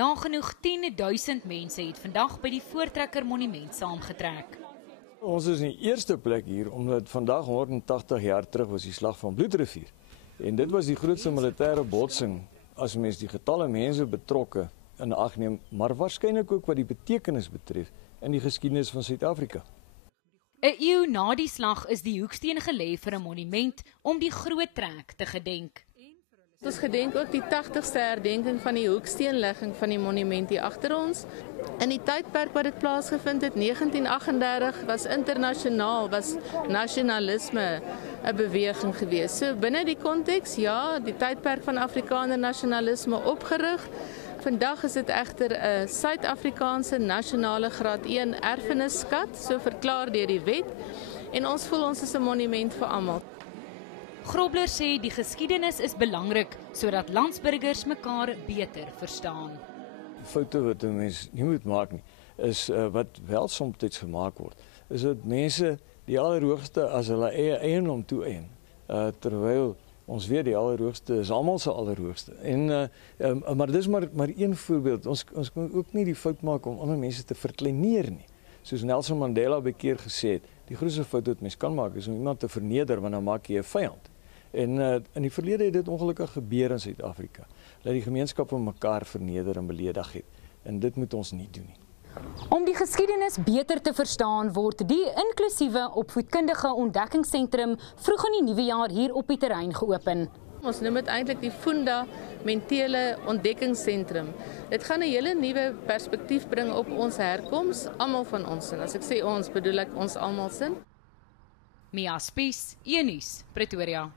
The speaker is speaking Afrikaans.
Nagenoeg 10.000 mense het vandag by die Voortrekker Monument saamgetrek. Ons is in die eerste plek hier, omdat vandag 180 jaar terug was die slag van Bloedrivier. En dit was die grootste militêre botsing, as mens die getalle mense betrokke in ag neem, maar waarskynlik ook wat die betekenis betref in die geskiedenis van Suid-Afrika. 'n Eeu na die slag is die hoeksteen gelê vir 'n monument om die groot trek te gedenk. Ons gedenk ook die 80ste herdenking van die hoeksteenlegging van die monument hier agter ons. In die tydperk wat dit plaasgevind het, 1938, was internasionaal, was nasionalisme 'n beweging geweest. So binne die konteks, ja, die tydperk van Afrikaner nasionalisme opgerig. Vandag is dit egter 'n Suid-Afrikaanse nasionale graad 1 erfenisskat, so verklaar deur die wet, en ons voel ons is 'n monument vir almal. Grobler sê die geskiedenis is belangrik sodat landsburgers mekaar beter verstaan. Foute wat 'n mens nie moet maak nie, is wat wel soms gemaak word, is dat mense die allerhoogste as hulle eie eiendom toeëien, terwyl ons weet die allerhoogste is almal se allerhoogste. Maar dis maar een voorbeeld. Ons kan ook nie die fout maak om ander mense te verkleineer nie. Soos Nelson Mandela baie keer gesê het, die grootste fout wat mens kan maak is om iemand te verneder, want dan maak jy 'n vyand. En in die verlede het dit ongelukkig gebeur in Suid-Afrika, dat die gemeenskappe mekaar verneder en beledig het. En dit moet ons nie doen nie. Om die geskiedenis beter te verstaan, word die inklusiewe opvoedkundige ontdekkingsentrum vroeg in die nuwe jaar hier op die terrein geopen. Ons noem dit eintlik die fundamentele ontdekkingsentrum. Dit gaan 'n hele nuwe perspektief bring op ons herkoms, almal van ons. En as ek sê ons, bedoel ek ons almal sin. Mia Spies, E-nuus, Pretoria.